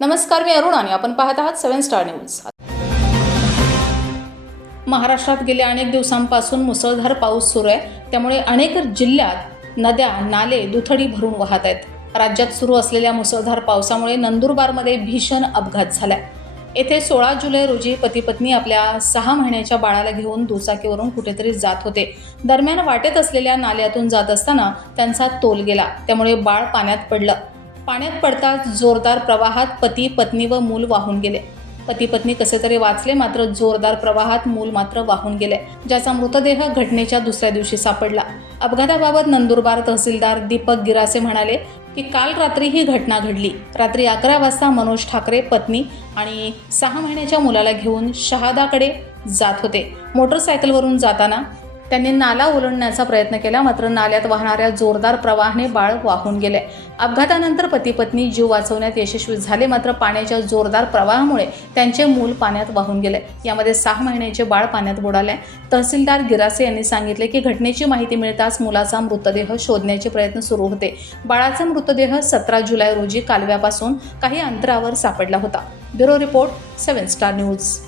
नमस्कार मी अरुण आणि आपण पाहत आहात सेव्हन स्टार न्यूज. महाराष्ट्रात गेल्या अनेक दिवसांपासून मुसळधार पाऊस सुरू आहे. त्यामुळे अनेक जिल्ह्यात नद्या नाले दुथडी भरून वाहत आहेत. राज्यात सुरू असलेल्या मुसळधार पावसामुळे नंदुरबारमध्ये भीषण अपघात झाला येथे सोळा जुलै रोजी पती पत्नी आपल्या सहा महिन्याच्या बाळाला घेऊन दुचाकीवरून कुठेतरी जात होते. दरम्यान वाटेत असलेल्या नाल्यातून जात असताना त्यांचा तोल गेला. त्यामुळे बाळ पाण्यात पडलं. पाण्यात पडताच जोरदार प्रवाहात पती पत्नी व मूल वाहून गेले. पती पत्नी कसे तरी वाचले मात्र जोरदार प्रवाहात मूल मात्र वाहून गेले ज्याचा मृतदेह घटनेच्या दुसऱ्या दिवशी सापडला. अपघाताबाबत नंदुरबार तहसीलदार दीपक गिरासे म्हणाले की काल रात्री ही घटना घडली. रात्री अकरा वाजता मनोज ठाकरे पत्नी आणि सहा महिन्याच्या मुलाला घेऊन शहादाकडे जात होते. मोटरसायकलवरून जाताना त्यांनी नाला ओलांडण्याचा प्रयत्न केला मात्र नाल्यात वाहणाऱ्या जोरदार प्रवाहाने बाळ वाहून गेले. अपघातानंतर पती पत्नी जीव वाचवण्यात यशस्वी झाले मात्र पाण्याच्या जोरदार प्रवाहामुळे त्यांचे मूल पाण्यात वाहून गेले. यामध्ये सहा महिन्याचे बाळ पाण्यात बुडाले. तहसीलदार गिरासे यांनी सांगितले की घटनेची माहिती मिळताच मुलाचा मृतदेह शोधण्याचे प्रयत्न सुरू होते. बाळाचा मृतदेह सतरा जुलै रोजी कालव्यापासून काही अंतरावर सापडला होता. Bureau report seven star news.